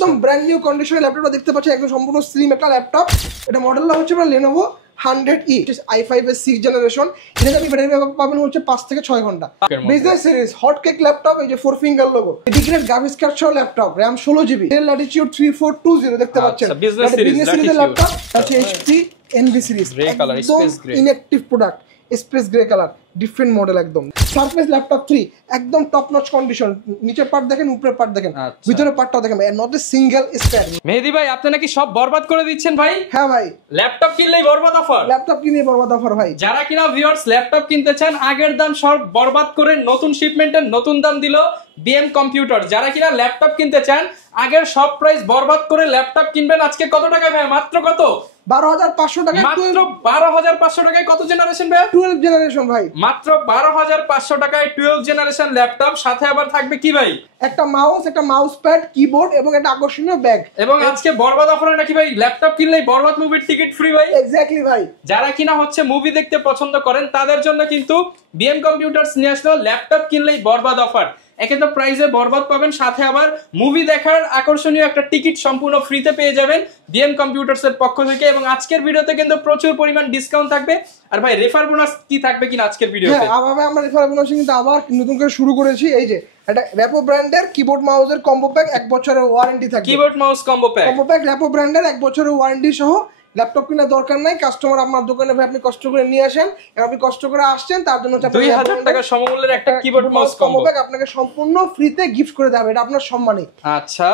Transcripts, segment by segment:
একদম brand new কন্ডিশনের ল্যাপটপটা দেখতে পাচ্ছেন, একদম সম্পূর্ণ স্লিম একটা ল্যাপটপ। এটা মডেলটা হচ্ছে আপনার Lenovo 100E i5 এর 6th জেনারেশন। এটাতে আপনি ব্যাটারি ব্যাকআপ পাবেন হচ্ছে 5 থেকে 6 ঘন্টা। Business series hot cake laptop, এই যে 4 finger logo, dedicated graphics card সহ laptop, RAM 16GB, Dell Latitude 3420 দেখতে পাচ্ছেন। বিজনেস সিরিজের ল্যাপটপ আছে HP NV সিরিজ, একদম inactive product, space grey colour, different model একদম। সারফেস ল্যাপটপ 3 একদম টপ নচ কন্ডিশন, নিচের পার্ট দেখেন, উপরের পার্ট দেখেন, ভিতরের পার্টটাও দেখেন, নট এ সিঙ্গেল স্ক্র্যাচ। মেহেদী ভাই আপনি নাকি সব বরবাদ করে দিচ্ছেন ভাই? হ্যাঁ ভাই, ল্যাপটপ কিনলেই বরবাদ অফার। ল্যাপটপ কিনলেই বরবাদ অফার ভাই। যারা কিনা ভিউয়ার্স ল্যাপটপ কিনতে চান, আগের দাম সব বরবাদ করে নতুন শিপমেন্টের নতুন দাম দিল বিএম কম্পিউটার। যারা কিনা ল্যাপটপ কিনতে চান, আগের সব প্রাইস বরবাদ করে ল্যাপটপ কিনবেন আজকে কত টাকায় ভাই? মাত্র কত? 12,500 টাকা। মাত্র 12,500 টাকায় কত জেনারেশন ভাই? 12 জেনারেশন ভাই। মাত্র 12,500 টাকায় 12 জেনারেশন ল্যাপটপ, সাথে আবার থাকবে কি ভাই? একটা মাউস, একটা মাউস প্যাড, কিবোর্ড এবং একটা আকর্ষণীয় ব্যাগ। এবং আজকে বরবাদ অফারে নাকি ভাই ল্যাপটপ কিনলেই বরবাদ মুভির টিকিট ফ্রি ভাই। এক্স্যাক্টলি ভাই। যারা কিনা হচ্ছে মুভি দেখতে পছন্দ করেন, তাদের জন্য কিন্তু বিএম কম্পিউটারস নিয়ে আসলো ল্যাপটপ কিনলেই বরবাদ অফার। একে তো প্রাইসে বরবাদ পাবেন, সাথে আবার মুভি দেখার আকর্ষণীয় একটা টিকিট সম্পূর্ণ ফ্রিতে পেয়ে যাবেন বিএম কম্পিউটারস এর পক্ষ থেকে। এবং আজকের ভিডিওতে কিন্তু প্রচুর পরিমাণ ডিসকাউন্ট থাকবে। আর ভাই রেফার বোনাস কি থাকবে কিনা আজকের ভিডিওতে? হ্যাঁ, আমরা রেফার বোনাস কিন্তু আবার নতুন করে শুরু করেছি। এই যে এটা ল্যাপো ব্র্যান্ডের কিবোর্ড মাউসের কম্বো প্যাক, 1 বছরের ওয়ারেন্টি থাকবে। কিবোর্ড মাউস কম্বো প্যাক ল্যাপো ব্র্যান্ডের 1 বছরের ওয়ারেন্টি সহ। ল্যাপটপ কেনার দরকার নাই, কাস্টমার আপনার দোকানে ভাই আপনি কষ্ট করে নিয়ে আসেন, আপনি কষ্ট করে আসছেন, তার জন্য 2000 টাকা সমমূল্যের একটা কিবোর্ড মাউস কম্বো প্যাক আপনাকে সম্পূর্ণ ফ্রিতে গিফট করে দেবে। এটা আপনার সম্মানই। আচ্ছা,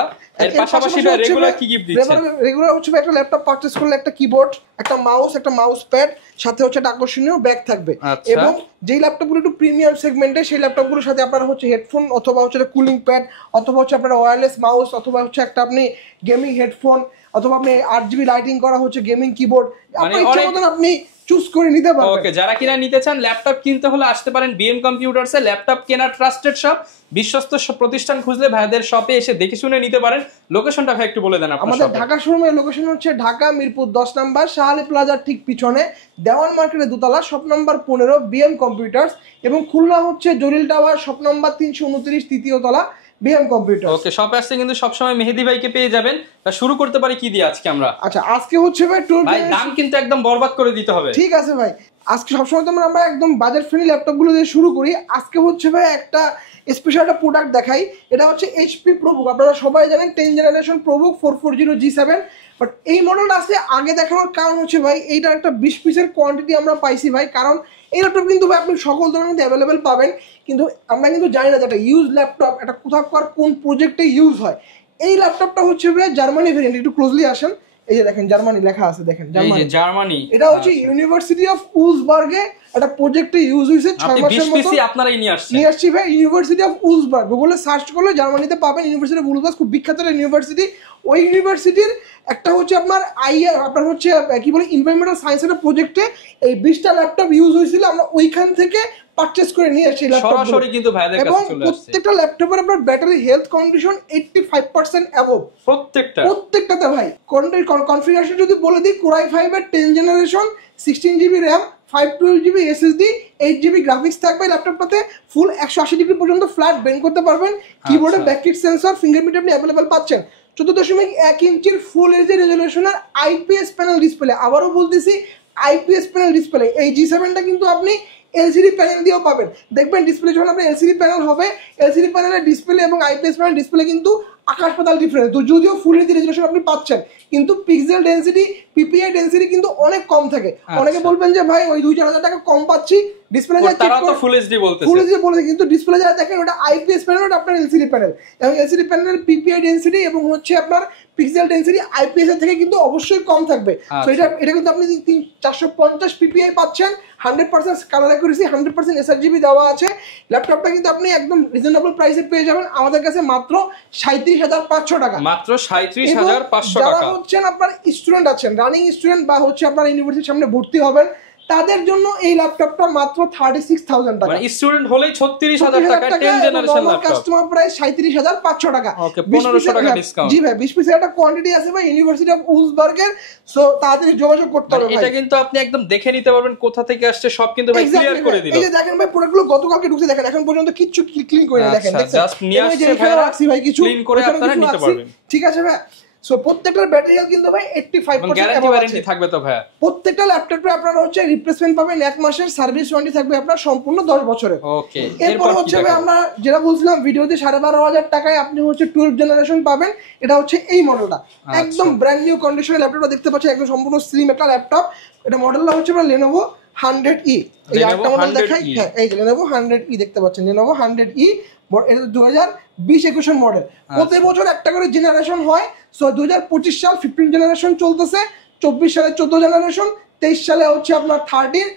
এর পাশাপাশি রেগুলার কি গিফট দিচ্ছেন? রেগুলার হচ্ছে একটা ল্যাপটপ পারচেজ করলে একটা কিবোর্ড, একটা মাউস, একটা মাউস প্যাড, সাথে হচ্ছে একটা আকর্ষণীয় ব্যাগ থাকবে। এবং যেই ল্যাপটপগুলো একটু প্রিমিয়াম সেগমেন্টে, সেই ল্যাপটপগুলোর সাথে আপনারা হচ্ছে হেডফোন, অথবা হচ্ছে কুলিং প্যাড, অথবা হচ্ছে আপনার ওয়্যারলেস মাউস, অথবা হচ্ছে একটা আপনি গেমিং হেডফোন, অথবা আপনি 8GB লাইটিং করা হচ্ছে গেমিং কিবোর্ড, আপনার ইচ্ছা মতন আপনি চুজ করে নিতে পারবেন। ওকে, যারা কিনা নিতে চান ল্যাপটপ কিনতে হলে আসতে পারেন বিএম কম্পিউটারসে। ল্যাপটপ কেনার ট্রাস্টেড শপ, বিশ্বস্ত প্রতিষ্ঠান খুঁজলে ভাইদের শপে এসে দেখে শুনে নিতে পারেন। লোকেশনটা ভাই একটু বলে দেন আপনার। আমাদের ঢাকা শোরুমের লোকেশন হচ্ছে ঢাকা মিরপুর 10 নাম্বার, শাহ আলী প্লাজার ঠিক পিছনে, দেওয়ান মার্কেটের দোতলা, শপ নাম্বার 15 বিএম কম্পিউটারস। এবং খুলনা হচ্ছে জলিল টাওয়ার, শপ নাম্বার 329 তৃতীয় তলা, বিএম কম্পিউটার। ওকে, শপে আসলে কিন্তু সবসময় মেহেদী ভাইকে পেয়ে যাবেন। তা শুরু করতে পারি কি দিয়ে আজকে আমরা? আচ্ছা, আজকে হচ্ছে ভাই দাম কিন্তু একদম বরবাদ করে দিতে হবে। ঠিক আছে ভাই, আজকে সবসময় তো আমরা একদম বাজেট ফ্রেন্ডলি ল্যাপটপগুলো দিয়ে শুরু করি। আজকে হচ্ছে ভাই একটা স্পেশাল একটা প্রোডাক্ট দেখাই। এটা হচ্ছে এইচপি প্রোবুক। আপনারা সবাই জানেন 10 জেনারেশন প্রোবুক 440G7। বাট এই মডেলটা আসলে আগে দেখানোর কারণ হচ্ছে ভাই, এইটার একটা 20 পিসের কোয়ান্টিটি আমরা পাইছি ভাই। কারণ এই ল্যাপটপ কিন্তু ভাই আপনি সকল ধরনের মধ্যে অ্যাভেলেবেল পাবেন, কিন্তু আমরা কিন্তু জানি না যে একটা ইউজ ল্যাপটপ এটা কোথাকার কোন প্রজেক্টে ইউজ হয়। এই ল্যাপটপটা হচ্ছে ভাই জার্মানি ভেরিয়েন্ট। একটু ক্লোজলি আসেন, এই যে দেখেন জার্মানি লেখা আছে, দেখেন জার্মানি। এটা হচ্ছে ইউনিভার্সিটি অফ উলসবার্গে একটা প্রজেক্টে ইউজ হয়েছে 6 মাসের মতো। আপনারাই নিয়ে আসছি ভাই ইউনিভার্সিটি অফ উলসবার্গ, গুগলে সার্চ করলে জার্মানিতে পাবেন। ইউনিভার্সিটি অফ উলসবার্গ খুব বিখ্যাত ইউনিভার্সিটি। ওই ইউনিভার্সিটির একটা হচ্ছে আপনার হচ্ছে কি বলে এনভায়রনমেন্টাল সায়েন্সের প্রজেক্টে এই 20টা ল্যাপটপ ইউজ হয়েছিল। আমরা ওইখান থেকে পারচেজ করে নিয়ে আসছি সরাসরি, কিন্তু ভাইদের কাছে চলে আসছে। প্রত্যেকটা ল্যাপটপের আপনার ব্যাটারি হেলথ কন্ডিশন 85% অ্যাবভ প্রত্যেকটাতে ভাই। কনফিগারেশন যদি বলে দিই, Core i5 এর 10 generation, 16GB RAM, 512GB SSD, 8GB graphics থাকবে ল্যাপটপটাতে। ফুল 180 ডিগ্রি পর্যন্ত ফ্ল্যাট বেন্ড করতে পারবেন। কিবোর্ডে ব্যাকলিট সেন্সর, ফিঙ্গারপ্রিন্ট আপনি অ্যাভেলেবেল পাচ্ছেন। 14.1 ইঞ্চির ফুল এইচডি রেজলিউশনের আইপিএস প্যানেল ডিসপ্লে। আবারও বলতেছি, আইপিএস প্যানেল ডিসপ্লে। এই G7টা কিন্তু আপনি এলসিডি প্যানেল দিয়েও পাবেন। দেখবেন ডিসপ্লে যখন আপনার এলসিডি প্যানেল হবে, এলসিডি প্যানেলের ডিসপ্লে এবং আইপিএস প্যানেল ডিসপ্লে কিন্তু আকাশ পাতাল ডিফারেন্স। তো যদিও ফুল এইচডি রেজলিউশন আপনি পাচ্ছেন, কিন্তু পিক্সেল ডেনসিটি, পিপিআই ডেনসিটি কিন্তু অনেক কম থাকে। অনেকে বলবেন যে ভাই ওই 2-4 টাকা কম পাচ্ছি, ডিসপ্লে যা চেক করে ফুল এইচডি বলতে, কিন্তু ডিসপ্লে যা দেখেন ওটা আইপিএস প্যানেল, ওটা আপনার এলসিডি প্যানেল। এবং এলসিডি প্যানেলের পিপিআই ডেনসিটি এবং হচ্ছে আপনার পিক্সেল ডেনসিটি আইপিএস এর থেকে কিন্তু অবশ্যই কম থাকবে। তো এটা কিন্তু আপনি 450 পিপিআই পাচ্ছেন, 100% কালার অ্যাকুরেসি, 100% sRGB দেওয়া আছে। ল্যাপটপটা কিন্তু আপনি একদম রিজনেবল প্রাইসে পেয়ে যাবেন আমাদের কাছে মাত্র 37,500 টাকা। মাত্র 37,500 টাকা। যারা হচ্ছেন আপনার স্টুডেন্ট আছেন, রানিং স্টুডেন্ট, বা হচ্ছে আপনার ইউনিভার্সিটির সামনে ভর্তি হবেন, তাদের জন্য এই ল্যাপটপটা মাত্র 36,000 টাকা, মানে স্টুডেন্ট হলেই 36,000 টাকা 10 জেনারেশন ল্যাপটপ, কাস্টমার প্রাইস 37,500 টাকা। ওকে 1500 টাকা ডিসকাউন্ট। জি ভাই 20 পিসের একটা কোয়ান্টিটি আছে ভাই ইউনিভার্সিটি অফ উলসবার্গের, সো তাড়াতাড়ি যোগাযোগ করতে হবে ভাই। এটা কিন্তু আপনি একদম দেখে নিতে পারবেন কোথা থেকে আসছে, সব কিন্তু ভাই ক্লিয়ার করে দিল। এই যে দেখেন ভাই প্রোডাক্টগুলো গতকালকে ঢুকছে, দেখেন এখন পর্যন্ত কিচ্ছু ক্লিন করে না, দেখেন দেখেন জাস্ট নিয়ে আসছে ভাই, কিছু ক্লিন করে আপনারা নিতে পারবেন। ঠিক আছে ভাই। সো প্রত্যেকটার ব্যাটারি কিন্তু ভাই 85% গ্যারান্টি ওয়ারেন্টি থাকবে তো ভাই। প্রত্যেকটা ল্যাপটপে আপনারা হচ্ছে রিপ্লেসমেন্ট পাবেন 1 মাসের, সার্ভিস ওয়ারেন্টি থাকবে আপনার সম্পূর্ণ 10 বছরের। ওকে এরপর হচ্ছে ভাই আমরা যেটা বলছিলাম ভিডিওতে 12,500 টাকায় আপনি হচ্ছে 12 জেনারেশন পাবেন। এটা হচ্ছে এই মডেলটা, একদম ব্র্যান্ড নিউ কন্ডিশনের ল্যাপটপটা দেখতে পাচ্ছেন, একদম সম্পূর্ণ স্লিম একটা ল্যাপটপ। এটা মডেলটা হচ্ছে Lenovo 100E। এই একটা মডেল দেখাই, হ্যাঁ এই Lenovo 100E দেখতে পাচ্ছেন, Lenovo 100E। এটা 2020-21 মডেল। প্রতি বছর একটা করে জেনারেশন হয়। সো 2025 সাল 15 জেনারেশন চলতেছে, 24 সালে 14 জেনারেশন, 23 সালে হচ্ছে আপনার 13,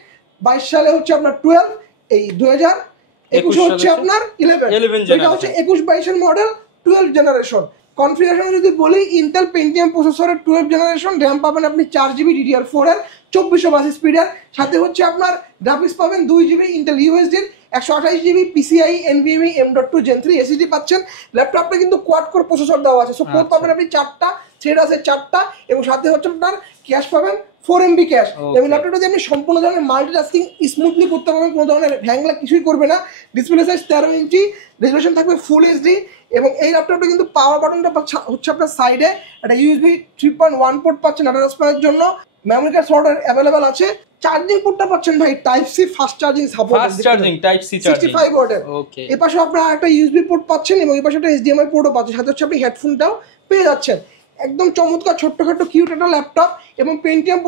22 সালে হচ্ছে আপনার 12, এই 2021 হচ্ছে আপনার 11। এটা হচ্ছে 21-22 এর মডেল 12 জেনারেশন। কনফিগারেশন যদি বলি, ইন্টেল পেন্টিয়াম প্রসেসরের 12 জেনারেশন, র্যাম পাবেন আপনি 4GB DDR4 এর 2420 স্পিডের, সাথে হচ্ছে আপনার গ্রাফিক্স পাবেন 2GB Intel USD, 128GB PCIe NVMe M.2 Gen 3 SSD পাচ্ছেন। ল্যাপটপটা কিন্তু কোয়াড কোর প্রসেসর দেওয়া আছে, সো পোর্ট পাবেন আপনি 4টা, থ্রেড আছে 4টা, এবং সাথে হচ্ছে আপনার ক্যাশ পাবেন 4MB ক্যাশ। এবং ল্যাপটপটাতে আপনি সম্পূর্ণ ধরনের মাল্টিটাস্কিং স্মুথলি করতে পারবেন, কোনো ধরনের হ্যাংলা কিছুই করবে না। ডিসপ্লে সাইজ 13 ইঞ্চি, রেজোলিউশন থাকবে ফুল এইচডি, এবং এই ল্যাপটপটা কিন্তু পাওয়ার বাটনটা হচ্ছে আপনার সাইডে, একটা USB 3.1 পোর্ট পাচ্ছেন এর জন্য, মেমরি কার্ড স্লট अवेलेबल আছে, চার্জিং পোর্টটা পাচ্ছেন ভাই type C fast charging support, fast charging type C charging 65 ওয়াটের। ওকে এই পাশে আপনারা একটা USB পোর্ট পাচ্ছেন, এবং এই পাশে একটা HDMI পোর্টও পাচ্ছেন, সাথে হচ্ছে আপনি হেডফোনটাও পেয়ে যাচ্ছেন। একদম চমৎকার ছোট্টখাটো কিউট একটা ল্যাপটপ, এবং পেন্টিয়াম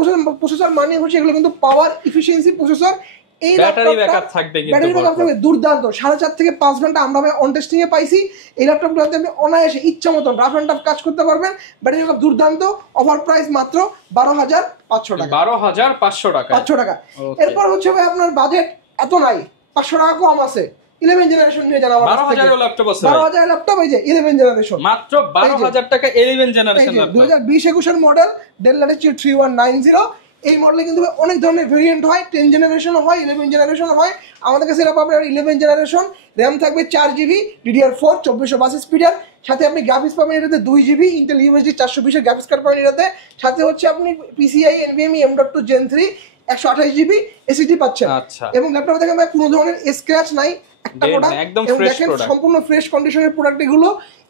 প্রসেসর মানে হচ্ছে এগুলো কিন্তু পাওয়ার এফিশিয়েন্সি প্রসেসর। এই ব্যাটারি ব্যাকআপ থাকবে, কিন্তু ব্যাটারি ব্যাকআপ থাকবে দুর্দান্ত, 4.5 থেকে 5 ঘন্টা আমরা ভাই অন টেস্টিং এ পাইছি। এই ল্যাপটপটাতে আপনি অনায়াসে ইচ্ছা মতন রাফ এন্ড টাফ কাজ করতে পারবেন। ব্যাটারি ব্যাকআপ দুর্দান্ত, অফার প্রাইস মাত্র 12,500 টাকা, 12,500 টাকা 500 টাকা। এরপর হচ্ছে ভাই আপনার বাজেট এত নাই, 500 টাকা কম আছে, 11 জেনারেশন নিয়ে যান আমার কাছ থেকে। 12,000 ল্যাপটপ আছে, 12,000 ল্যাপটপ, এই যে 11 জেনারেশন, মাত্র 12,000 টাকা 11 জেনারেশন ল্যাপটপ। 2020-21 এর মডেল Dell Latitude 3190। এই মডেলে কিন্তু অনেক ধরনের ভেরিয়েন্ট হয়, 10 জেনারেশন হয়, 11 জেনারেশন হয়। আমাদের কাছে এটা পাবেন 11 জেনারেশন, র্যাম থাকবে 4GB DDR4 2420 স্পিডের, সাথে আপনি গ্রাফিক্স পাবেন এটাতে 2GB ইন্টেল ইউএসডি 420 এর গ্রাফিক্স কার্ড পাবেন এটাতে, সাথে হচ্ছে আপনি PCIe NVMe M.2 Gen 3 128GB SSD পাচ্ছেন। এবং ল্যাপটপে দেখেন ভাই কোনো ধরনের স্ক্র্যাচ নাই, একটা প্রোডাক্ট একদম ফ্রেশ প্রোডাক্ট, সম্পূর্ণ ফ্রেশ কন্ডিশনের প্রোডাক্ট এগুলো।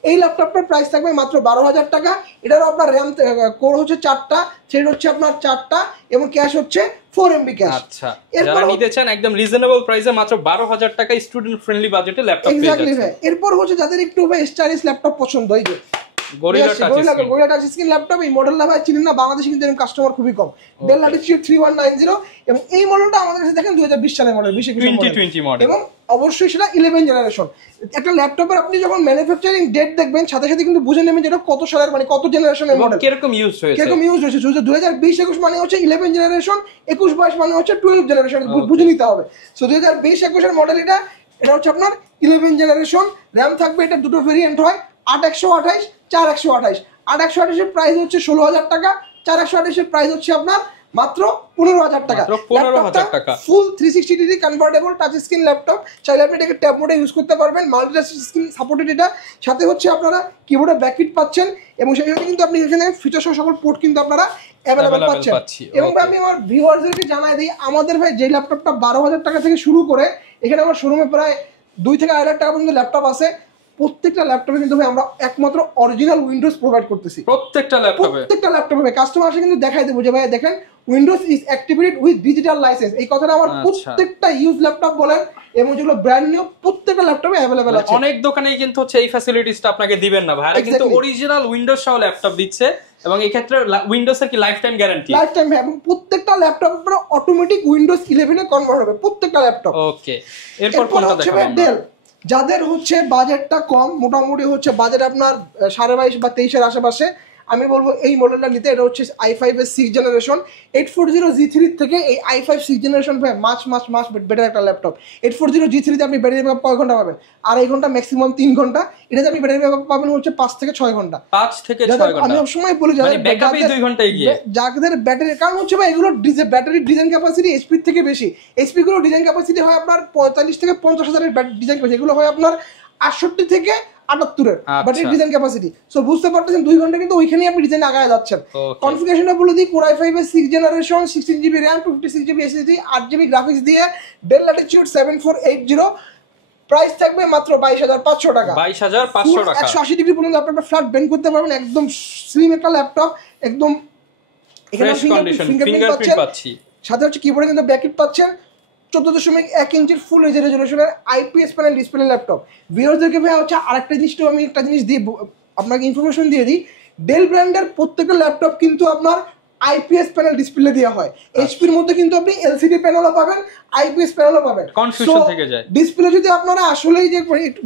এই ল্যাপটপটার প্রাইস থাকবে মাত্র 12,000 টাকা। এটারও আপনার র্যাম কোর হচ্ছে 4টা, থ্রেড হচ্ছে আপনার 4টা, এবং ক্যাশ হচ্ছে 4MB ক্যাশ। আচ্ছা, যারা নিতে চান একদম রিজনেবল প্রাইসে মাত্র 12,000 টাকা স্টুডেন্ট ফ্রেন্ডলি বাজেটে ল্যাপটপ পেয়ে যাচ্ছেন। এক্স্যাক্টলি ভাই। এরপর হচ্ছে যাদের একটু ভাই স্টাইলিশ ল্যাপটপ পছন্দ, এই যে গরিলা টাচ স্ক্রিন ল্যাপটপ, এই মডেলটা ভাই চিনেন না, বাংলাদেশে কিন্তু এরকম কাস্টমার খুবই কম। Dell Latitude 3190, এবং এই মডেলটা আমাদের কাছে দেখেন 2020 সালের মডেল, 2020 মডেল, এবং অবশ্যই সেটা 11 জেনারেশন। একটা ল্যাপটপের আপনি যখন ম্যানুফ্যাকচারিং ডেট দেখবেন, সাথে সাথে কিন্তু বুঝে নেবেন যেটা কত সালের, মানে কত জেনারেশনের মডেল, কিরকম ইউজ হয়েছে। 2020-21 মানে হচ্ছে 11 জেনারেশন, 21-22 মানে হচ্ছে 12 জেনারেশন, বুঝে নিতে হবে। সো 2020-21 এর মডেল এটা হচ্ছে আপনার 11 জেনারেশন। র্যাম থাকবে, এটা দুটো ভেরিয়েন্ট হয়, 8/128, 4/128। 8/128 এর প্রাইস হচ্ছে 16,000 টাকা, 4/128 এর প্রাইস হচ্ছে আপনার মাত্র 15,000 টাকা। 15,000 টাকা ফুল 360 degree convertible touch screen laptop, চাইলে আপনি এটাকে ট্যাব মোডে ইউজ করতে পারবেন, মাল্টিটাচ স্ক্রিন সাপোর্টেড এটা, সাথে হচ্ছে আপনারা কিবোর্ডে ব্যাকপিট পাচ্ছেন, এবং সেই সাথে কিন্তু আপনি এখানে ফিচার সহ সকল পোর্ট কিন্তু আপনারা অ্যাভেলেবল পাচ্ছেন। এবং আমি আমার ভিউয়ারদেরকে জানাই দিই, আমাদের ভাই যে ল্যাপটপটা 12,000 টাকা থেকে শুরু করে, এখানে আমার শোরুমে প্রায় 2 থেকে 2.5 লাখ টাকা পর্যন্ত ল্যাপটপ আছে। প্রত্যেকটা ল্যাপটপে কিন্তু ভাই আমরা একমাত্র অরিজিনাল উইন্ডোজ প্রোভাইড করতেছি, প্রত্যেকটা ল্যাপটপে কাস্টমার আসে কিন্তু দেখাই দেবো যে ভাই দেখেন Windows is activated with digital licence. এই কথাটা আমার প্রত্যেকটা ইউজ ল্যাপটপ বলেন, এবং যেগুলো ব্র্যান্ড নিউ প্রত্যেকটা ল্যাপটপে अवेलेबल আছে। অনেক দোকানেই কিন্তু হচ্ছে এই ফ্যাসিলিটিসটা আপনাকে দিবেন না ভাই, কিন্তু অরিজিনাল উইন্ডোজ সহ ল্যাপটপ দিচ্ছে, এবং এই ক্ষেত্রে উইন্ডোজের কি লাইফ টাইম গ্যারান্টি, এবং প্রত্যেকটা ল্যাপটপ আপনার অটোমেটিক উইন্ডোজ 11 এ কনভার্ট হবে প্রত্যেকটা ল্যাপটপ। ওকে, এরপর কোনটা দেখাবো? ডেল, যাদের হচ্ছে বাজেটটা কম, মোটামুটি হচ্ছে বাজেট আপনার 22.5 বা 23 এর আশেপাশে, আমি বলবো এই মডেলটা নিতে। এটা হচ্ছে i5 এর 6th জেনারেশন 840G3 থেকে এই i5 6th জেনারেশন ভাই মাছ বেটার একটা ল্যাপটপ। 840G3 তে আপনি ব্যাটারি ব্যাকআপ কয় ঘন্টা পাবেন? 2.5 ঘন্টা, ম্যাক্সিমাম 3 ঘন্টা। এটাতে আপনি ব্যাটারি ব্যাকআপ পাবেন হচ্ছে 5 থেকে 6 ঘন্টা। 5 থেকে 6 ঘন্টা। আমি সবসময় বলি ব্যাকআপই 2 ঘন্টায় গিয়ে যাদের ব্যাটারি, কারণ হচ্ছে ভাই এগুলো ব্যাটারির ডিজাইন ক্যাপাসিটি এইচপি থেকে বেশি। এইচপি গুলো ডিজাইন ক্যাপাসিটি হয় আপনার 45 থেকে 50 হাজারের ডিজাইন ক্যাপাসিটি, এগুলো হয় আপনার 68 থেকে 78-এর ব্যাটারি ডিজাইন ক্যাপাসিটি। সো বুঝতে পারতেছেন 2 ঘন্টা কিন্তু ওইখানেই আপনি ডিজাইন আগায় যাচ্ছেন। কনফিগারেশনটা বলে দিই, Core i5 এর 6th generation, 16GB RAM, 256GB SSD, 8GB graphics দিয়ে Dell Latitude 7480। প্রাইস থাকবে মাত্র 22,500 টাকা। 22,500 টাকা। 180 ডিগ্রি পর্যন্ত আপনারা ফ্ল্যাট বেন্ড করতে পারবেন। একদম স্লিম একটা ল্যাপটপ, একদম এখানে ফিঙ্গারপ্রিন্ট পাচ্ছি, সাথে হচ্ছে কিবোর্ডে কিন্তু ব্যাকলিট পাচ্ছেন। 14.1 ইঞ্চির ফুল এইচ রেজলিউশনের আইপিএস প্যানেল ডিসপ্লে ল্যাপটপ। ভিউয়ারদেরকে ভাই হচ্ছে আরেকটা জিনিসটাও আমি একটা জিনিস দিয়ে আপনাকে ইনফরমেশন দিয়ে দিই। ডেল ব্র্যান্ডের প্রত্যেকটা ল্যাপটপ কিন্তু আপনার আইপিএস প্যানেল ডিসপ্লে দেওয়া হয়। এইচপির মধ্যে কিন্তু আপনি এলসিডি প্যানেলও পাবেন, আইপিএস প্যানেলও পাবেন। কনফিউশন থেকে যায়। ডিসপ্লে যদি আপনারা আসলেই যে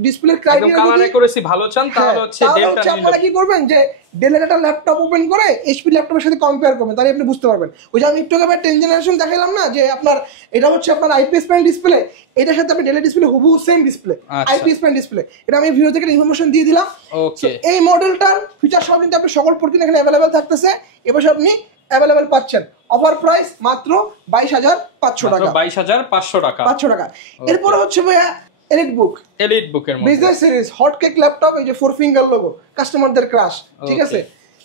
ডিসপ্লের ক্রাইটেরিয়া কালার অ্যাকুরেসি ভালো চান তাহলে হচ্ছে ডেলটা আপনারা কি করবেন যে ডেলের একটা ল্যাপটপ ওপেন করে এইচপি ল্যাপটপের সাথে কম্পেয়ার করবেন, তাহলে আপনি বুঝতে পারবেন। ওই যে আমি একটু আগে 10 জেনারেশন দেখাইলাম না, যে আপনার এটা হচ্ছে আপনার আইপিএস প্যানেল ডিসপ্লে, এটার সাথে আপনি ডেলের ডিসপ্লে হুবহু same display, IPS panel display. এটা আমি ভিডিও থেকে ইনফরমেশন দিয়ে দিলাম। ওকে, এই মডেলটার ফিচার সব কিন্তু আপনি সকল পোর্ট এখানে अवेलेबल থাকতেছে। এবার আপনি अवेलेबल পাচ্ছেন। অফার প্রাইস মাত্র 22,500 টাকা। 22,500 টাকা। 500 টাকা। এরপর হচ্ছে ভাইয়া এলিট বুকের মধ্যে business series hot cake laptop, এই যে 4 ফিঙ্গার লোগো, কাস্টমারদের ক্রাশ, ঠিক আছে।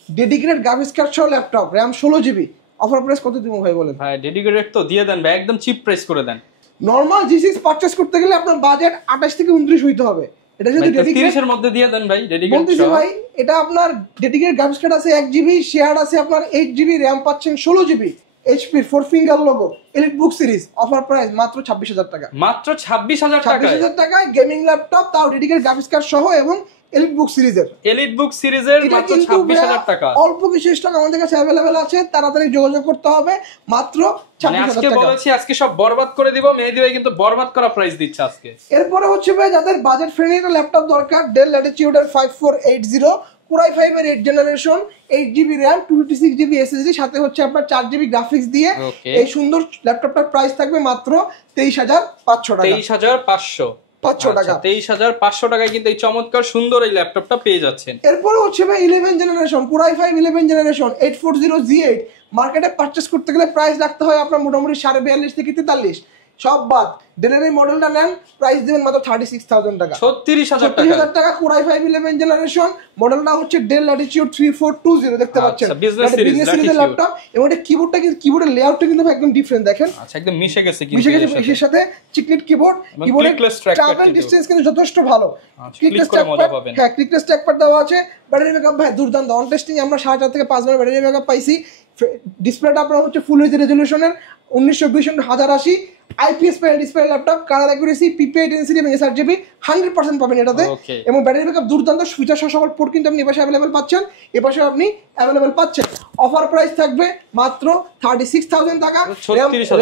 ডেডিকেটেড গ্রাফিক্স কার্ড সহ laptop, RAM 16GB। Offer price কত দিব ভাই বলেন? ভাই ডেডিকেটেড তো দিয়ে দেন ভাই, একদম চিপ প্রাইস করে দেন। নরমাল G6 পারচেজ করতে গেলে আপনার বাজেট 28 থেকে 29 হইতে হবে। এটা যদি ডেডিকেটেড 30 এর মধ্যে দিয়ে দেন ভাই ডেডিকেটেড। বলতেছি ভাই এটা আপনার ডেডিকেটেড গ্রাফিক্স কার্ড আছে 1GB, শেয়ার আছে আপনার 8GB, RAM পাচ্ছেন 16GB, HP 4 finger logo, elite বুক সিরিজ। অফার প্রাইস মাত্র 26,000 টাকা। মাত্র 26,000 টাকা। 26,000 টাকায় গেমিং ল্যাপটপ, তাও ডেডিকেটেড গ্রাফিক্স কার্ড সহ, এবং এলিট বুক সিরিজের মাত্র 26,000 টাকা। অল্প কিছু স্টক আমাদের কাছে अवेलेबल আছে, তাড়াতাড়ি যোগাযোগ করতে হবে। মাত্র 26,000 টাকা। বলেছি আজকে সব বরবাদ করে দিব। মেহেদী ভাই কিন্তু বরবাদ করা প্রাইস দিচ্ছে আজকে। এরপরে হচ্ছে ভাই যাদের বাজেট ফ্রেন্ডলি একটা ল্যাপটপ দরকার, ডেল ল্যাটিটিউড এর 5480, Core i5 এর 8th generation, 8GB RAM, 256GB SSD, সাথে হচ্ছে আপনার 4GB গ্রাফিক্স দিয়ে এই সুন্দর ল্যাপটপটার প্রাইস থাকবে মাত্র 23,500 টাকা। 23,500 টাকা। 23,500 টাকায় কিন্তু এই চমৎকার সুন্দর এই ল্যাপটপটা পেয়ে যাচ্ছেন। এরপরে হচ্ছে ভাই 11th generation, Core i5 11th generation, 840G8। মার্কেটে পারচেজ করতে গেলে প্রাইস রাখতে হয় আপনার মোটামুটি 42,500 থেকে 43। সব বাদ ডেলের এই মডেলটা নেন, প্রাইস দিবেন মাত্র 36,000 টাকা। 36,000 টাকা। Core i5 11th জেনারেশন, মডেলটা হচ্ছে Dell Latitude 3420, দেখতে পাচ্ছেন বিজনেস সিরিজের ল্যাপটপ। এবং এটা কিবোর্ডটা কিন্তু কিবোর্ডের লেআউটটা কিন্তু একদম ডিফারেন্ট, দেখেন একদম মিশে গেছে এর সাথে চিকনিট কিবোর্ড, কিবোর্ডের ট্রাভেল ডিসটেন্স কিন্তু যথেষ্ট ভালো। ক্লিকলেস ট্র্যাকপ্যাড, হ্যাঁ ক্লিকলেস ট্র্যাকপ্যাড দেওয়া আছে। ব্যাটারি ব্যাকআপ ভাই দুর্দান্ত, অন টেস্টিং আমরা 4.5 থেকে 5 ঘন্টা ব্যাটারি ব্যাকআপ পাইছি। ডিসপ্লেটা আপনার হচ্ছে ফুল এইচডি রেজলিউশনের 1920x1080 IPS panel display laptop, colour accuracy, PPI density এবং এসআরজিবি 100% পাবেন এটাতে। এবং ব্যাটারি ব্যাকআপ দুর্দান্ত, ফিচার সহ সকল পোর্ট কিন্তু আপনি এপাশে अवेलेबल পাচ্ছেন, এপাশে আপনি अवेलेबल পাচ্ছেন। অফার প্রাইস থাকবে মাত্র 36,000 টাকা।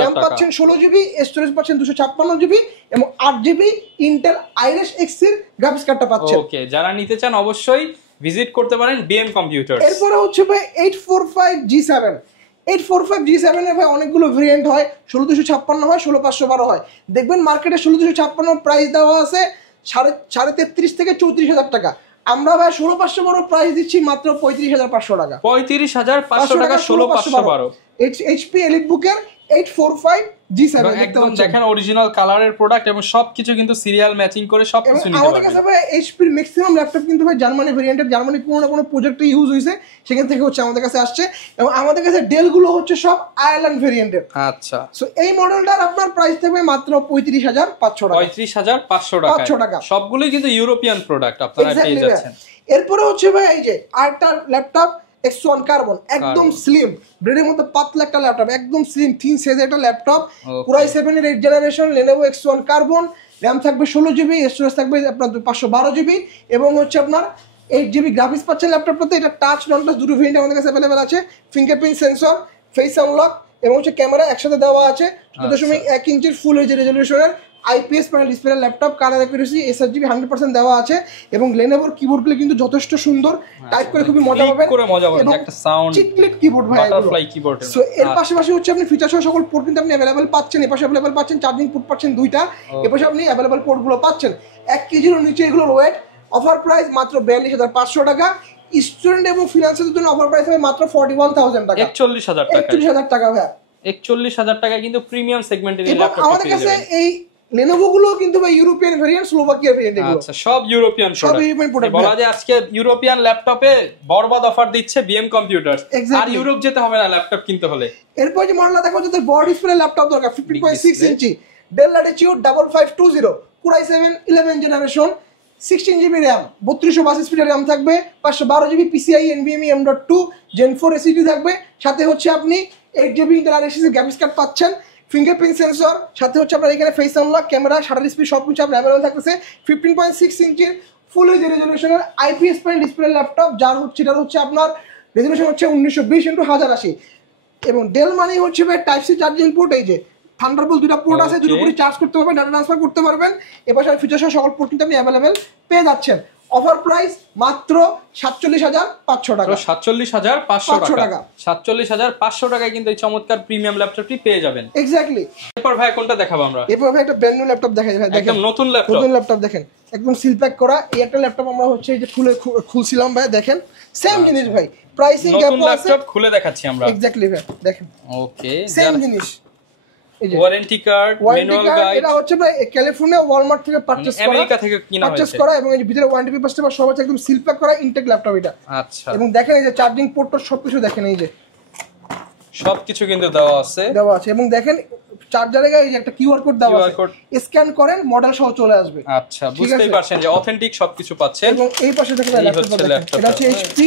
RAM পাচ্ছেন 16GB, স্টোরেজ পাচ্ছেন 256GB এবং 8GB ইন্টেল আইরিস এক্স এর গ্রাফিক্স কার্ডটা পাচ্ছেন। ওকে, যারা নিতে চান অবশ্যই ভিজিট করতে পারেন বিএম কম্পিউটারস। এরপরে হচ্ছে ভাই 845G7। 845G7 এর ভাই অনেকগুলো ভেরিয়েন্ট হয়, 16256 হয়, 16512 হয়। দেখবেন মার্কেটে 16256 প্রাইস দেওয়া আছে 33.5 থেকে 34,000 টাকা। আমরা ভাই 16512 প্রাইস দিচ্ছি মাত্র 35,500 টাকা। 35,500 টাকা 16512। এইচপি এলিট বুকের 845G7 একদম দেখেন অরিজিনাল কালারের প্রোডাক্ট এবং সবকিছু কিন্তু সিরিয়াল ম্যাচিং করে সবকিছু নিতে পারবেন। আমাদের কাছে ভাই এইচপির ম্যাক্সিমাম ল্যাপটপ কিন্তু ভাই জার্মানি ভেরিয়েন্টের, জার্মানি কোনো না কোনো প্রজেক্টে ইউজ হইছে, সেখান থেকে হচ্ছে আমাদের কাছে আসছে। এবং আমাদের কাছে ডেল গুলো হচ্ছে সব আয়ারল্যান্ড ভেরিয়েন্টের। আচ্ছা, সো এই মডেলটার আপনার প্রাইস থাকবে মাত্র 35,500 টাকা। 35,500 টাকা। সবগুলোই কিন্তু ইউরোপিয়ান প্রোডাক্ট আপনারা পেয়ে যাচ্ছেন। এরপরে হচ্ছে ভাই এই যে আরেকটা ল্যাপটপ X1 কার্বন, একদম স্লিম, ব্রেডের মতো পাতলা একটা ল্যাপটপ, একদম স্লিম থিন সাইজের একটা ল্যাপটপ। Core i7 এর 8th generation, Lenovo X1 carbon, RAM থাকবে 16GB, স্টোরেজ থাকবে আপনার 512GB এবং হচ্ছে আপনার 8GB গ্রাফিক্স পাচ্ছেন ল্যাপটপটাতে। এটা টাচ নন টাচ দুটো ভেরিয়েন্ট আমাদের কাছে अवेलेबल আছে। ফিঙ্গারপ্রিন্ট সেন্সর, ফেস আনলক এবং হচ্ছে ক্যামেরা একসাথে দেওয়া আছে। 14.1 ইঞ্চির ফুল এইচডি রেজলিউশনের IPS panel display laptop, colour accuracy sRGB 100% দেওয়া আছে এবং লেনোভোর কিবোর্ডগুলো কিন্তু যথেষ্ট সুন্দর, টাইপ করে খুবই মজা পাবেন, একটা সাউন্ড চিকলিট কিবোর্ড ভাই, বাটারফ্লাই কিবোর্ড। সো এর পাশাপাশি হচ্ছে আপনি ফিচার সহ সকল পোর্ট কিন্তু আপনি अवेलेबल পাচ্ছেন। এপাশে अवेलेबल পাচ্ছেন চার্জিং পোর্ট পাচ্ছেন দুইটা, এপাশে আপনি अवेलेबल পোর্টগুলো পাচ্ছেন। 1 কেজির নিচে এগুলোর ওয়েট। অফার প্রাইস মাত্র 42500 টাকা। স্টুডেন্ট এবং ফ্রিল্যান্সারদের জন্য অফার প্রাইস হবে মাত্র 41000 টাকা, 41000 টাকা, 41000 টাকা ভাই, 41000 টাকায় কিন্তু প্রিমিয়াম সেগমেন্টের এই ল্যাপটপ আমাদের কাছে এই Lenovo গুলো কিন্তু ভাই ইউরোপিয়ান ভেরিয়েন্ট, স্লোভাকিয়া ভেরিয়েন্ট, এগুলো আচ্ছা সব ইউরোপিয়ান প্রোডাক্ট। বলা যায় আজকে ইউরোপিয়ান ল্যাপটপে বরবাদ অফার দিচ্ছে বিএম কম্পিউটারস, আর ইউরোপ যেতে হবে না ল্যাপটপ কিনতে হলে। এরপর যে মডেলটা দেখো, যাদের বড় ডিসপ্লে ল্যাপটপ দরকার 15.6 ইঞ্চি Dell Latitude 5520 Core i7 11 generation, 16GB RAM, 3232 স্পিডের RAM থাকবে, 512GB PCIe NVMe M.2 Gen 4 SSD থাকবে, সাথে হচ্ছে আপনি 8GB Intel RSC graphics card পাচ্ছেন, ফিঙ্গারপ্রিন্ট সেন্সর, সাথে হচ্ছে আপনার এখানে face unlock, camera, shutter speed সব কিছু আপনার অ্যাভেলেবল থাকতেছে। 15.6 ইঞ্চির ফুল এইচডি রেজলিউশনের আইপিএস প্যানেল ডিসপ্লে ল্যাপটপ, যার হচ্ছে এটা হচ্ছে আপনার রেজলিউশন হচ্ছে 1920x1080 এবং ডেল মানেই হচ্ছে টাইপ সি চার্জিং পোর্ট, এই যে থান্ডারবোল্ট দুটো পোর্ট আছে, দুটো করে চার্জ করতে পারবেন, ডাটা ট্রান্সফার করতে পারবেন। এবার ফিচার সহ সকল পোর্ট কিন্তু আপনি অ্যাভেলেবেল পেয়ে যাচ্ছেন। অফার প্রাইস মাত্র 47500 টাকা, 47500 টাকা, 47500 টাকায় কিন্তু এই চমৎকার প্রিমিয়াম ল্যাপটপটি পেয়ে যাবেন। এক্স্যাক্টলি। এরপর ভাই কোনটা দেখাবো আমরা? এরপর ভাই একটা ব্র্যান্ড নিউ ল্যাপটপ দেখাই ভাই, দেখেন একদম নতুন ল্যাপটপ দেখেন, একদম সিল প্যাক করা। এই একটা ল্যাপটপ আমরা হচ্ছে এই যে খুলছিলাম ভাই, দেখেন সেম জিনিস ভাই, প্রাইসিং গ্যাপ আছে, ল্যাপটপ খুলে দেখাচ্ছি আমরা। এক্স্যাক্টলি ভাই দেখেন, ওকে সেম জিনিস। এই যে ওয়ারেন্টি কার্ড, ম্যানুয়াল গাইড, এটা হচ্ছে ভাই ক্যালিফোর্নিয়া ওয়ালমার্ট থেকে পারচেজ করা, আমেরিকা থেকে কিনা হয়েছে এবং এই যে ভিতরে ওয়ারেন্টি পেপার সব আছে, একদম সিল প্যাক করা ইনটেক ল্যাপটপ এটা। আচ্ছা, এবং দেখেন এই যে চার্জিং পোর্ট সবকিছু দেখেন, এই যে সবকিছু কিন্তু দেওয়া আছে এবং দেখেন চার্জারে এই যে একটা কিউআর কোড দেওয়া আছে, স্ক্যান করেন মডেল সহ চলে আসবে। আচ্ছা, বুঝতেই পারছেন যে অথেন্টিক সবকিছু পাচ্ছেন। এবং এই পাশে দেখেন ল্যাপটপ, এটা হচ্ছে HP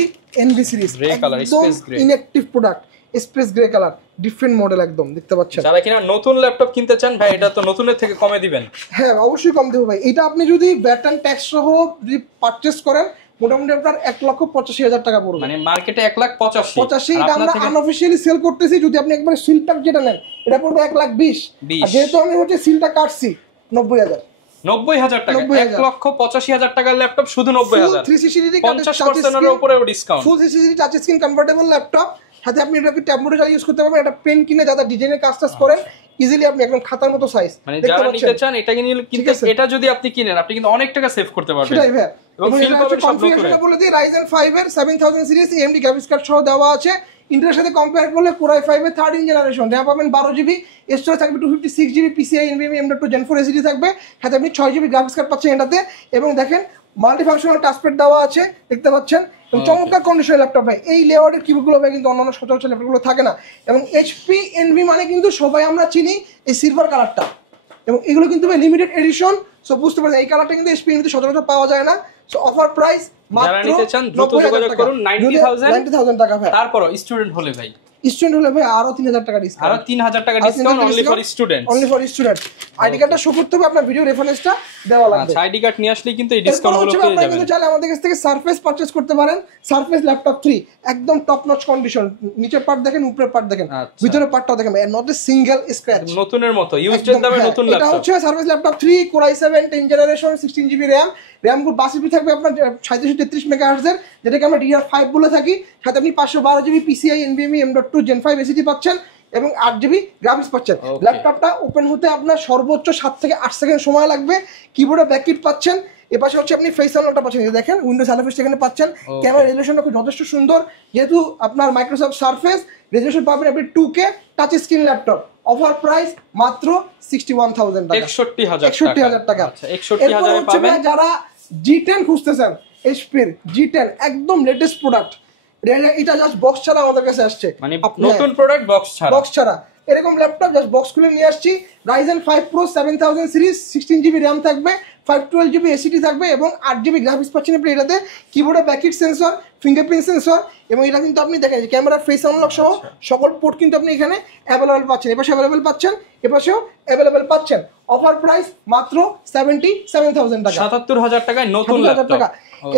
NV series, grey colour, space grey, inactive product, space grey colour, different model একদম দেখতে পাচ্ছেন। যারা কিনা নতুন ল্যাপটপ কিনতে চান ভাই, এটা তো নতুনের থেকে কমে দিবেন। হ্যাঁ অবশ্যই কম দেবো ভাই। এটা আপনি যদি ভ্যাট এন্ড ট্যাক্স সহ যদি পারচেজ করেন মোটামুটি আপনার 1,85,000 টাকা পড়বে, মানে মার্কেটে 1,85,000। এটা আমরা আনঅফিশিয়ালি সেল করতেছি। যদি আপনি একবার সিল প্যাক যেটা নেন এটা পড়বে 1,20,000, আর যেহেতু আমি হচ্ছে সিলটা কাটছি 90,000 টাকা, 1,85,000 টাকার ল্যাপটপ শুধু 90,000, 50% এর উপরেও ডিসকাউন্ট, ফুল 360 টাচ স্ক্রিন কনভার্টেবল ল্যাপটপ, সাথে আপনি এটাকে ট্যাব মোডে ইউজ করতে পারবেন। এটা পেন কিনে যারা ডিজাইনের কাজ করেন ইজিলি আপনি একদম খাতার মতো সাইজ, মানে যারা নিতে চান এটা কিন্তু এটা যদি আপনি কিনেন আপনি কিন্তু অনেক টাকা সেভ করতে পারবেন। সেটাই ভাই। এবং ফিল পাবেন সব নতুন। বলে দিই Ryzen 5 এর 7000 সিরিজ AMD গ্রাফিক্স কার্ড সহ দেওয়া আছে। ইন্টেলের সাথে কম্পেয়ার করলে Core i5 এর 13 জেনারেশন, RAM পাবেন 12GB, স্টোরেজ থাকবে 256GB, PCIe NVMe M.2 Gen 4 SSD থাকবে, সাথে আপনি 6GB গ্রাফিক্স কার্ড পাচ্ছেন এটাতে। এবং দেখেন মাল্টি ফাংশনাল টাচপ্যাড দেওয়া আছে, দেখতে পাচ্ছেন। এবং চমৎকার কন্ডিশনের ল্যাপটপ ভাই। এই লেআউটের কিবোর্ডগুলো ভাই কিন্তু অন্যান্য সচরাচর ল্যাপটপগুলো থাকে না। এবং HP NV মানে কিন্তু সবাই আমরা চিনি এই সিলভার কালারটা, এবং এগুলো কিন্তু ভাই লিমিটেড এডিশন। সো বুঝতে পারছেন এই কালারটা কিন্তু HP NV তে সচরাচর পাওয়া যায় না। সো অফার প্রাইস মাত্র যারা নিতে চান দ্রুত যোগাযোগ করুন 90,000 টাকা ভাই। তারপর স্টুডেন্ট হলে ভাই, স্টুডেন্ট হলে ভাই আরো 3,000 টাকা ডিসকাউন্ট, আরো 3,000 টাকা discount only for student, only for student. ID কার্ডটা শো করতে হবে, আপনার ভিডিও রেফারেন্সটা দেওয়া লাগবে। আচ্ছা, আইডি কার্ড নিয়ে আসলে কিন্তু এই ডিসকাউন্ট গুলো পেয়ে যাবেন। আপনি চাইলে আমাদের কাছ থেকে সারফেস পারচেজ করতে পারেন। সারফেস ল্যাপটপ 3 একদম টপ নচ কন্ডিশন, নিচের পার্ট দেখেন, উপরের পার্ট দেখেন, ভিতরের পার্টটাও দেখেন, নট এ সিঙ্গেল স্ক্র্যাচ, নতুনের মতো ইউজড দামে নতুন ল্যাপটপ। এটা হচ্ছে surface laptop 3 Core i7 10 generation, 16GB RAM গুলো 62GB থাকবে আপনার 3733 মেগাহার্টজ এর, যেটাকে আমরা DDR5 বলে থাকি। সাথে আপনি 512GB PCIe NVMe M.2 Gen 5 SSD পাচ্ছেন এবং 8GB গ্রাফিক্স পাচ্ছেন। ল্যাপটপটা ওপেন হতে আপনার সর্বোচ্চ 7 থেকে 8 সেকেন্ড সময় লাগবে। কিবোর্ডে ব্যাককিট পাচ্ছেন, এপাশে হচ্ছে আপনি ফেস আনলকটা পাচ্ছেন, দেখেন উইন্ডোজ সারফেস এখানে পাচ্ছেন। ক্যামেরা রেজোলিউশনটা খুব যথেষ্ট সুন্দর, যেহেতু আপনার মাইক্রোসফট সারফেস রেজোলিউশন পাবেন আপনি 2K touch screen laptop. Offer price মাত্র 61,000 টাকা, 61,000 টাকা। আচ্ছা, 61,000 এ পাবেন। যারা G10 খুঁজতেছেন, HP এর G10 একদম লেটেস্ট প্রোডাক্ট, এটা জাস্ট বক্স ছাড়া আমাদের কাছে আসছে, মানে নতুন প্রোডাক্ট বক্স ছাড়া এরকম ল্যাপটপ জাস্ট বক্স খুলে নিয়ে আসছি। Ryzen 5 Pro 7000 series, 16GB RAM থাকবে, 512GB SSD থাকবে এবং 8GB গ্রাফিক্স পাচ্ছেন আপনি এটাতে। কিবোর্ডে ব্যাককিট সেন্সর, ফিঙ্গারপ্রিন্ট সেন্সর, এবং এটা কিন্তু আপনি দেখেন ক্যামেরা, ফেস আনলক সহ সকল পোর্ট কিন্তু আপনি এখানে অ্যাভেলেবল পাচ্ছেন। এপাশে অ্যাভেলেবল পাচ্ছেন, এপাশেও অ্যাভেলেবল পাচ্ছেন। অফার প্রাইস মাত্র 77,000 টাকা, 77,000 টাকায় নতুন ল্যাপটপ।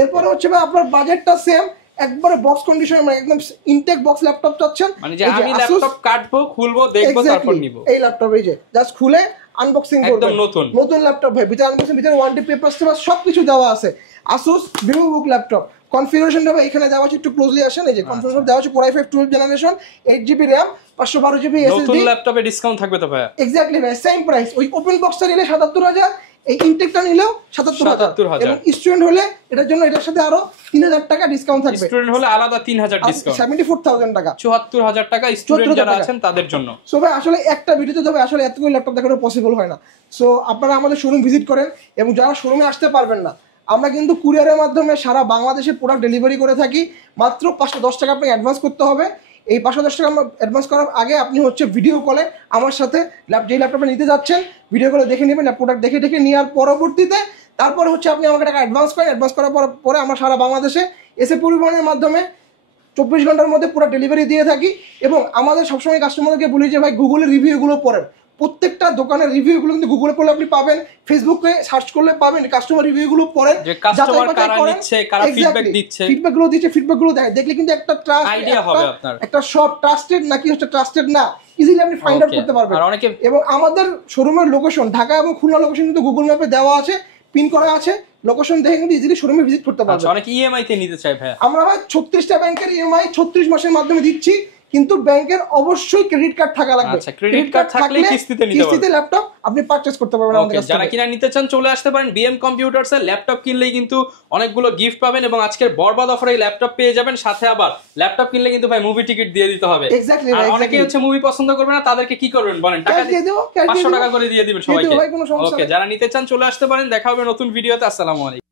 এরপরে হচ্ছে ভাই আপনার বাজেটটা সেম একবারে বক্স কন্ডিশনে, মানে একদম ইনটেক বক্স ল্যাপটপ চাচ্ছেন, মানে যে আমি ল্যাপটপ কাটবো, খুলবো, দেখবো, তারপর নিব। এই ল্যাপটপ এই যে জাস্ট খুলে আনবক্সিং করবেন, একদম নতুন ল্যাপটপ ভাই। ভিতরে আনবক্সিং, ভিতরে ওয়ারেন্টি পেপার সবকিছু দেওয়া আছে। Asus VivoBook ল্যাপটপ কনফিগারেশনটা ভাই এখানে দেওয়া আছে, একটু ক্লোজলি আসেন। এই যে কনফিগারেশন দেওয়া আছে Core i5 12th generation, 8GB RAM, 512GB SSD। নতুন ল্যাপটপে ডিসকাউন্ট থাকবে তো ভাই? এক্স্যাক্টলি ভাই, সেম প্রাইস। ওই ওপেন বক্সটা নিলে 77,000, এই ইনটেকটা নিলেও 77,000, এবং স্টুডেন্ট হলে এটার জন্য এটার সাথে আরো 3,000 টাকা ডিসকাউন্ট থাকবে। স্টুডেন্ট হলে আলাদা 3,000 ডিসকাউন্ট, 74,000 টাকা, 74,000 টাকা স্টুডেন্ট যারা আছেন তাদের জন্য। সো ভাই আসলে একটা ভিডিওতে তবে আসলে এতগুলো ল্যাপটপ দেখানো পসিবল হয় না। সো আপনারা আমাদের শোরুম ভিজিট করেন, এবং যারা শোরুমে আসতে পারবেন না, আমরা কিন্তু কুরিয়ারের মাধ্যমে সারা বাংলাদেশে প্রোডাক্ট ডেলিভারি করে থাকি। মাত্র 510 টাকা আপনাকে অ্যাডভান্স করতে হবে। এই 510 টাকা অ্যাডভান্স করার আগে আপনি হচ্ছে ভিডিও কলে আমার সাথে যেই ল্যাপটপটা নিতে যাচ্ছেন ভিডিও কলে দেখে নেবেন, প্রোডাক্ট দেখে নেওয়ার পরবর্তীতে তারপরে হচ্ছে আপনি আমাকে টাকা অ্যাডভান্স করেন। অ্যাডভান্স করার পরে আমরা সারা বাংলাদেশে এসে পরিবহনের মাধ্যমে 24 ঘন্টার মধ্যে পুরো ডেলিভারি দিয়ে থাকি। এবং আমাদের সবসময় কাস্টমারকে বলি যে ভাই গুগলের রিভিউগুলো পড়েন, প্রত্যেকটা দোকানের রিভিউগুলো কিন্তু গুগলে পড়লে আপনি পাবেন, ফেসবুকে সার্চ করলে পাবেন। কাস্টমার রিভিউগুলো পড়েন, যে কাস্টমার কারা নিচ্ছে, কারা ফিডব্যাক দিচ্ছে, ফিডব্যাকগুলো দেখলে কিন্তু একটা ট্রাস্ট আইডিয়া হবে আপনার, একটা শপ ট্রাস্টেড নাকি হচ্ছে ট্রাস্টেড না ইজিলি আপনি ফাইন্ড আউট করতে পারবেন। এবং আমাদের শোরুমের লোকেশন ঢাকা এবং খুলনা লোকেশন কিন্তু গুগল ম্যাপে দেওয়া আছে, পিন করা আছে, লোকেশন দেখে কিন্তু ইজিলি শোরুমে ভিজিট করতে পারবেন। অনেক ইএমআই তে নিতে চাই ভাই, আমরা ভাই 36টা ব্যাংকের ইএমআই 36 মাসের মাধ্যমে দিচ্ছি, কিন্তু ব্যাংকের অবশ্যই ক্রেডিট কার্ড থাকা লাগবে। আচ্ছা, ক্রেডিট কার্ড থাকলে কিস্তিতে নিতে পারবেন, কিস্তিতে ল্যাপটপ আপনি পারচেজ করতে পারবেন আমাদের কাছ থেকে। যারা কিনা নিতে চান চলে আসতে পারেন বিএম কম্পিউটারস এর। ল্যাপটপ কিনলেই কিন্তু অনেকগুলো গিফট পাবেন, এবং আজকের বরবাদ অফারে এই ল্যাপটপ পেয়ে যাবেন, সাথে আবার ল্যাপটপ কিনলে কিন্তু ভাই মুভি টিকিট দিয়ে দিতে হবে। এক্স্যাক্টলি আর অনেকেই হচ্ছে মুভি পছন্দ করবে না, তাদেরকে কি করবেন বলেন? টাকা দিয়ে দেব, 500 টাকা করে দিয়ে দিবেন সবাইকে। ওকে, যারা নিতে চান চলে আসতে পারেন। দেখা হবে নতুন ভিডিওতে। আসসালামু আলাইকুম।